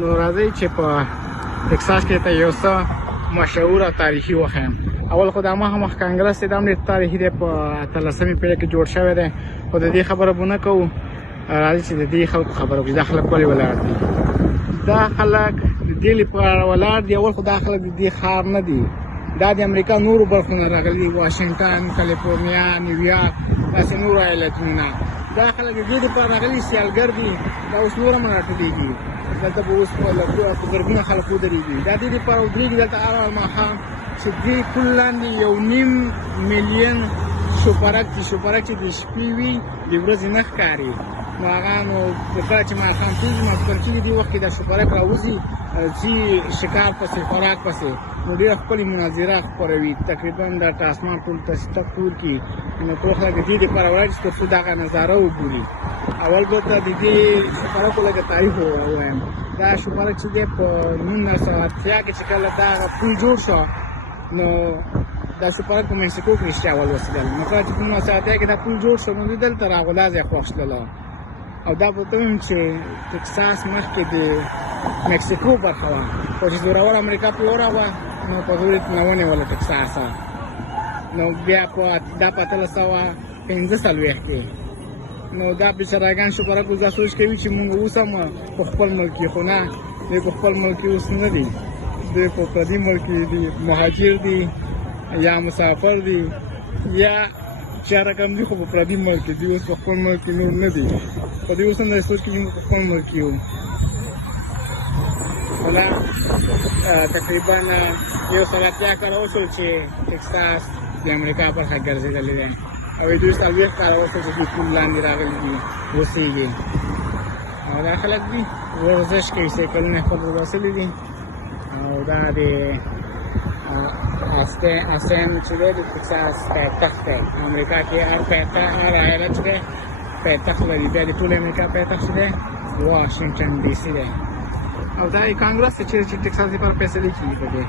نو راځئ چې په ټکساس کې ته یو څه مشهوره تاریخي وښیم. اول خو دا مخامخ کانګرس دی، دا هم ډېر تاریخي دی، په 18مې پېړۍ کې جوړ شوی دی. خو د دې خبره به نه کوو، راځئ چې د دې خلکو خبره وکړو. دا خلک ولې ولاړ دي؟ دا خلک د دې لپاره ولاړ دي، اول خو دا خلک د دې ښار نه دي، دا د امریکا نورو برخو نه راغلي، واشنګټن، کالیفورنیا، نیویارک، داسې نورو ایالتونو نه. دا خلک د دې لپاره راغلي سیالګر دي، دا اوس نور هم راټولېږي، دلته به اوس په زرګونه خلک ودرېږي. دا د دې لپاره ودرېږي دلته هر ماښام چې دې پل لاندې 1.5 میلیون شوپرک دي. شوپرک چې د شپې وي د ورځې نه ښکاري، نو هغه نو کله چې ماښام کېږي مازدیګر کېږي، دې وخت کې دا شوپرک راوځي، ځي شکار پسې، خوراک پسې، نو ډېره ښکلې مناظره خپروي. تقریبا دا اسمان ټول تک تور کړي، نو ټول خلک د دې دپاره ولاړ چې تر څو دغه نظاره وګوري. اول به ته د دې شوپرکو لږه تاریخ ووایم. دا شوپرک چې دی په 1980 کې چې کله دغه پل جوړ شو، نو دا شوپرک په مکسیکو کې رښتیا اول اوسېدل. نو کله چې په 1980 کې دا پل جوړ شو، نو دوی دلته راغلل، دا ځای خوښ شول. او دا به ته ویم چې ټکساس مخکې د مکسیکو برخه وه، خو چې زورور امریکا پرې ورغله، نو په زور یې نه ونیوله ټکساس. نو بیا دا په 1845 کې نو دا بیچارهګان شوپرک اوس دا سوچ کوي چې مونږ اوس هم په خپل ملک کې، خو نه، دوی په خپل ملک کې اوس نه دي، دوی په پردي ملک کې دي، مهاجر دي یا مسافر دي یا چې رقم دي، خو په پردي ملک کې دي، اوس په خپل ملک کې نور نه دي. په دې اوس هم دا سوچ کوي مونږ په خپل ملک کې یو. دا تقریبا 180 کاله وشول چې ټکساس د امریکا برخه ګرځېدلی دی، او دوی 40 کاله وشول چې دوی پل لاندې راغلي دي اوسېږي. او دا خلک دي ورزش کوي، سایکلونه خپل ورسلي دي. او دا د اسین چې دی د ټکساس پایتخت دی. امریکا کې هر ایالت چې دی پایتخت لري. بیا د ټول امریکا پایتخت چې دی واشنګټن ډي سي دی. او دا کانګرس چې ټکساس لپاره فیصلې کوي په دې